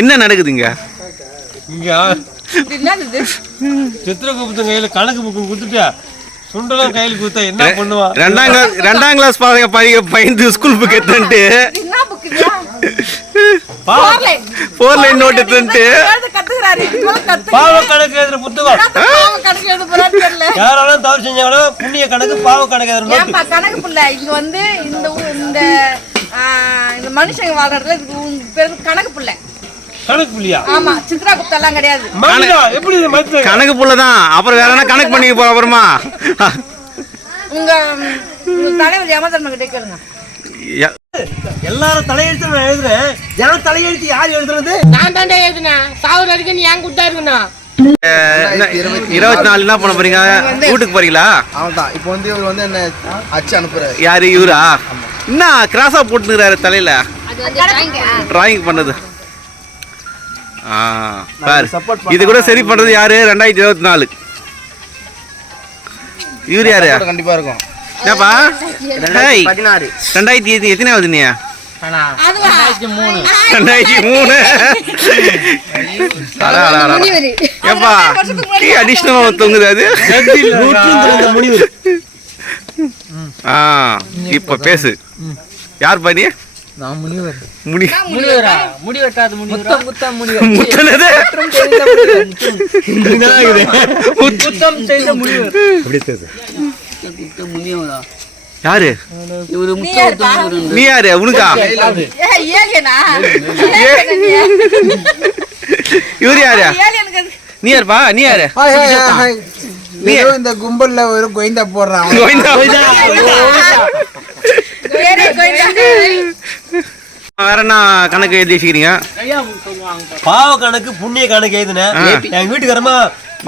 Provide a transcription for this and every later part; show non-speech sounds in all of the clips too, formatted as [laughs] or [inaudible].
என்ன நடக்குதுங்க? இங்க? சித்திரகுப்தன் கையில கணக்கு புக்கு கொடுத்துட்டு சுண்டலாம் கையில கொடுத்தா என்ன பண்ணுவான் ரெண்டாம் கிளாஸ் ரெண்டாம் கிளாஸ் பையன் பையன் பயந்து ஸ்கூல் புக் எடுத்துட்டு. ஃபோர் லைன் நோட் எடுத்துட்டு. பாவ கணக்கு எழுதுற புத்தகம். யாரெல்லாம் தவறு செஞ்சாலும் புண்ணிய கணக்கு பாவ கணக்கு எழுதுற கணக்கு புள்ள? இங்க வந்து இந்த இந்த மனுஷங்க வாழ்ற இடத்துல இதுக்கு பேரு கணக்கு புள்ள. கணக்கு புள்ளியா ஆமா சித்ரா குப்தா எல்லாம் கிடையாது. மனிதா எப்படி இது கணக்கு புள்ள தான் அப்புறம் வேற என்ன கணக்கு பண்ணி போ அப்புறமா உங்க தலைவர் யமதர்ம கிட்ட கேளுங்க. எல்லாரும் தலையெழுத்து நான் எழுதுறேன். என் தலையெழுத்து யார் எழுதுறது? நான் தாண்டா எழுதுனேன். சாவுற வரைக்கும் நீ ஏன் கொடுத்தா இருக்கணும்? என்ன, இருபத்தி நாலு என்ன பண்ண போறீங்க? வீட்டுக்கு போறீங்களா? அவன்தான். இப்போ வந்து இவர் வந்து என்ன அச்சு அனுப்புறாரு. யாரு இவரா? என்ன கிராஸா போட்டுக்கிறாரு தலையில? அது வந்து டிராயிங் பண்ணது. பாரு. இது கூட சரி பண்றது யாரு? ரெண்டாயிரத்தி இருபத்தி நாலு. இவர் யாரு? கண்டிப்பா இருக்கும். என்னப்பா? பதினாறு. ரெண்டாயிரத்தி எத்தி- எத்தனாவது நீ? அதுவா? ரெண்டாயிரத்தி மூணு. அடா, அடா, அடா. ஏப்பா டீ அடிஷ்னல் தொங்குது அது? முடிவு ஆ இப்ப பேசு. யார் பண்ணி நான் முனிவர். முடி முடிவரா முடி வெட்டாது முடிவரா முத்தம் முத்தனது. முத்தம் செய்த யாரு? நீ யாருப்பா? நீ யாரு? உனக்கா? நீ? இவர் யாரு? ஏலியனுக்கு அது- நீ யாருப்பா நீ யாரு? இந்த கும்பல்ல ஒரு கோயந்தா போடுறான். கோவிந்தா. வேற என்ன கணக்கு எழுதி வச்சுக்கிறீங்க? பாவ கணக்கு புண்ணிய கணக்கு எழுதுனேன் எங்க வீட்டுக்காரமா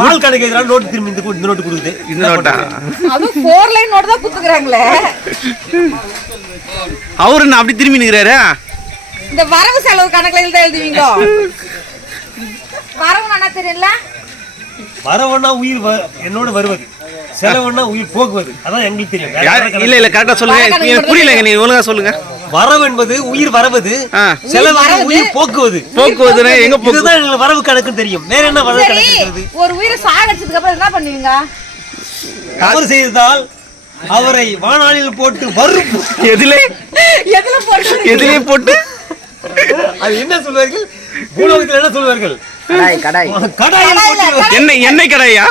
பால் கணக்கு எழுதுறா நோட்டு திரும்பி இந்த நோட்டு கொடுக்குது. இந்த நோட்டா? அதுவும் four line note தான் குடுத்துக்கறாங்களே. அவரு என்ன அப்படி திரும்பி நிக்கிறாரு? இந்த வரவு செலவு கணக்குல எழுத எழுதுவீங்களோ வரவு என்ன தெரியல? வரவன்னா உயிர் என்னோட வருவது. செலவுன்னா உயிர் போக்குவது. அதான் எங்களுக்கு தெரியும். இல்ல இல்ல கரெக்டா சொல்லுங்க. புரியலங்க நீ ஒழுங்கா சொல்லுங்க. வரவு என்பது உயிர் வரவது. செலவு வந்து உயிர் போக்குவது. போக்குவரத்துனா எங்க இதுதான் எங்களுக்கு வரவு கணக்கு தெரியும். வேற என்ன வரவு கணக்கு இருக்கிறது ஒரு உயிரை சாகடிச்சதுக்கு அப்புறம் என்ன பண்ணுவீங்க? தவறு செய்தால் அவரை வானாளில் போட்டு வறுப்பு. எதுல? எதுல போட்டு எதுலயே போட்டு? அது என்ன சொல்வார்கள்? பூலோகத்தில் என்ன சொல்வார்கள்? கடாய் கடாய். கடாயில் போட்டு எண்ணெய் எண்ணெய் கடையா?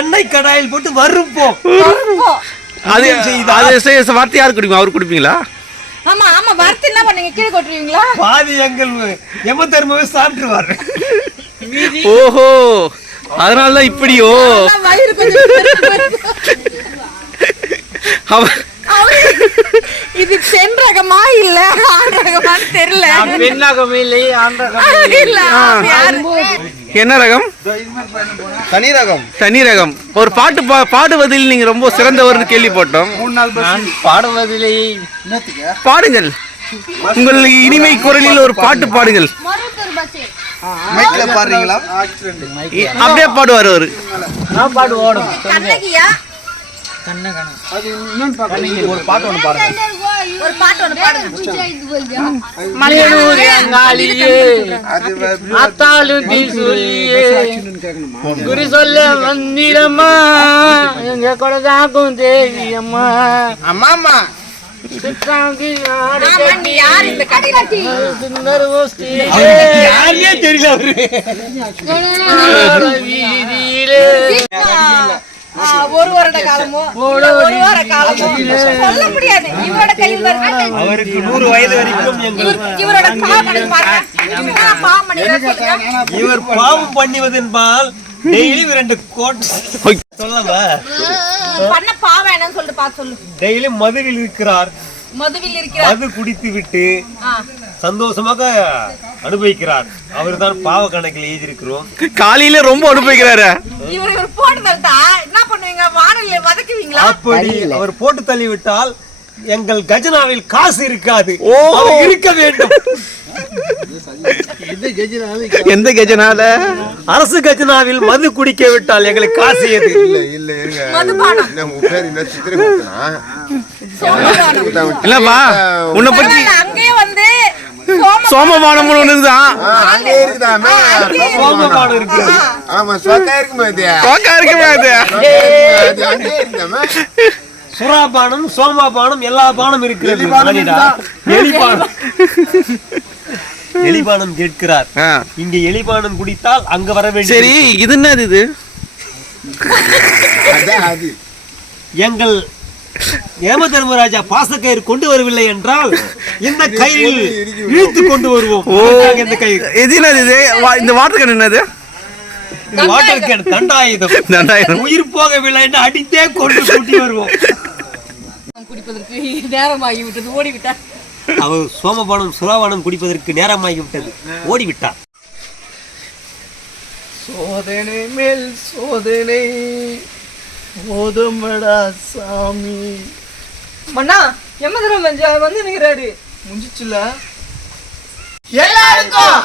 எண்ணெய் கடாயில் போட்டு வறுப்போம். அது அது வார்த்தை யார் குடிப்பீங்க அவர் குடிப்பீங்களா? ஆமா ஆமா வறுத்து என்ன பண்ணீங்க கீழே கொட்டுவீங்களா பாதி எங்கள் எம தர்மவே சாப்பிட்டுருவார். ஓஹோ அதனால தான் இப்படியோ வயிறு கொஞ்சம் இது பெண் ரகமா இல்ல ஆண் ரகமான்னு தெரியல பெண்ணாகமே இல்லை ஆண்ட இல்ல யாரு? என்ன ரகம் தனி ரகம் தனி ரகம் ஒரு பாட்டு பா பாடுவதில் நீங்க ரொம்ப சிறந்தவர்னு கேள்விப்பட்டோம் என்னத்துக்கு பாடுங்கள் உங்கள் இனிமை குரலில் ஒரு பாட்டு பாடுங்கள் பாடுறீங்களா அப்படியே பாடுவார் அவரு நான் பாடு ஓடும் கண்ண கண்ண ஒரு பாட்டு ஒன்று பாடுங்க ஒரு பாட்டு ஒண்ணு பாடுங்க மலையனூர் அங்காளியே அது தீ சொல்லியே குறி சொல்ல வந்திரம்மா எங்க கொடதாக்கும் தேவி அம்மா அம்மா அம்மா தெரியல ஒரு வருட காலமோ? ஒரு வார காலமோ? சொல்ல முடியாது இவரோட கையில் அவருக்கு நூறு வயது வரைக்கும் இவரோட பாவம் இவர் பாவம் பண்ணிக்கிறார் சொல்லுங்க [laughs] இவர் பாவம்? பண்ணுவது என்பால் டெய்லி ரெண்டு கோட் சொல்லவா? பண்ண பாவம் என்னன்னு சொல்லிட்டு பார்த்து சொல்லு. டெய்லி மதுவில் இருக்கிறார். மதுவில் இருக்கிறார். மது குடித்து விட்டு. சந்தோஷமாக அனுபவிக்கிறார். அவர் தான் பாவ கணக்கில் எழுதியிருக்கிறோம். காலையில ரொம்ப அனுபவிக்கிறாரு. இவர் இவர் போடுதல்டா. பண்ணுவீங்க வானல்ல வதக்குவீங்களா? அப்படி அவர் போட்டு தள்ளிவிட்டால் எங்கள் கஜனாவில் காசு இருக்காது. இருக்க வேண்டும். எந்த கெஜனால? அரசு கஜனாவில் மது குடிக்க விட்டால் எங்களுக்கு காசு எது? இல்ல இல்ல சோமபானம். இல்லப்பா உன்னை பத்தி பரவாயில்ல, அங்கேயே வந்து சோமபானம்னு ஒன்று இருக்குதான் சோமபானம் இருக்கு. ஆமா சொக்கா இருக்குமே அது கோக்கா இருக்குமே அது அங்கே இருக்குதாமே சுறாபானம் சோமாபானம் எல்லா பானம் இருக்கிறது. எலிபானம் எலிபானம் [laughs] கேட்கிறார். இங்க எலிபானம் குடித்தால் அங்க வர வேண்டிய சரி இது என்னது இது? [laughs] எங்கள் ஏம தர்மராஜா பாசக்கயிறு கொண்டு வரவில்லை என்றால் இந்த கயிறில் இழுத்து கொண்டு வருவோம். இந்த கயிறு. இது என்னது இது? வா- இந்த வாட்டர் கேன் என்னது? வாட்டர் கேன் தண்டாயுதம். ரெண்டாயிரம் உயிர் போகவில்லை என்று அடித்தே கொண்டு கூட்டி வருவோம். குடிப்பதற்கு நேரமாகி விட்டது ஓடிவிட்டார் அவர் சோமபானம் சுறாபானம் குடிப்பதற்கு நேரமாகி விட்டது. ஓடிவிட்டார் சோதனை மேல் சோதனை. போதுமடா சாமி. மண்ணா எம்மதரம் வந்து நிற்கிறாரு. முடிச்சுல எல்லாருக்கும்